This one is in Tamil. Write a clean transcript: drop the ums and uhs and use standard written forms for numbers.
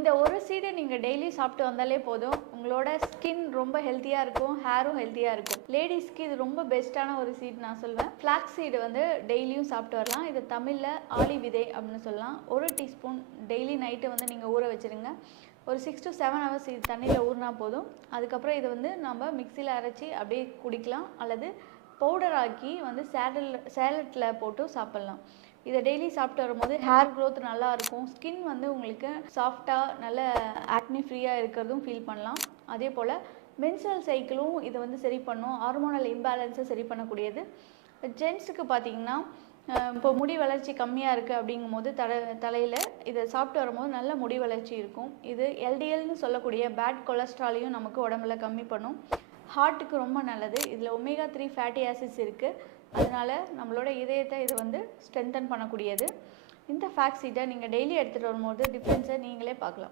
இந்த ஒரு சீடை நீங்கள் டெய்லி சாப்பிட்டு வந்தாலே போதும், உங்களோட ஸ்கின் ரொம்ப ஹெல்த்தியாக இருக்கும், ஹேரும் ஹெல்த்தியாக இருக்கும். லேடிஸ்க்கு இது ரொம்ப பெஸ்ட்டான ஒரு சீட் நான் சொல்வேன். ஃப்ளாக்ஸ் சீடு வந்து டெய்லியும் சாப்பிட்டு வரலாம். இது தமிழில் ஆளி விதை அப்படின்னு சொல்லலாம். 1 டீஸ்பூன் டெய்லி நைட்டு வந்து நீங்கள் ஊற வச்சுருங்க. ஒரு 6 to 7 hours இது தண்ணியில் ஊறினா போதும். அதுக்கப்புறம் இதை வந்து நம்ம மிக்சியில் அரைச்சி அப்படியே குடிக்கலாம், அல்லது பவுடர் ஆக்கி வந்து சேலட்டில் போட்டு சாப்பிட்லாம். இதை டெய்லி சாப்பிட்டு வரும்போது ஹேர் க்ரோத் நல்லா இருக்கும். ஸ்கின் வந்து உங்களுக்கு சாஃப்டாக நல்ல ஆக்னி ஃப்ரீயாக இருக்கிறதும் ஃபீல் பண்ணலாம். அதே போல் மென்ஸ்ட்ரல் சைக்கிளும் இதை வந்து சரி பண்ணும். ஹார்மோனல் இம்பேலன்ஸை சரி பண்ணக்கூடியது. ஜென்ஸுக்கு பார்த்தீங்கன்னா இப்போ முடி வளர்ச்சி கம்மியாக இருக்குது அப்படிங்கும் போது தலையில் இதை சாப்பிட்டு வரும்போது நல்ல முடி வளர்ச்சி இருக்கும். இது எல்டிஎல்னு சொல்லக்கூடிய பேட் கொலஸ்ட்ராலையும் நமக்கு உடம்புல கம்மி பண்ணும். ஹார்ட்டுக்கு ரொம்ப நல்லது. இதில் omega-3 ஃபேட்டி ஆசிட்ஸ் இருக்குது. அதனால் நம்மளோட இதயத்தை இது வந்து ஸ்ட்ரென்தன் பண்ணக்கூடியது. இந்த ஃபேக்ட் சீட்டை நீங்கள் டெய்லி எடுத்துகிட்டு வரும்போது டிஃப்ரென்ஸை நீங்களே பார்க்கலாம்.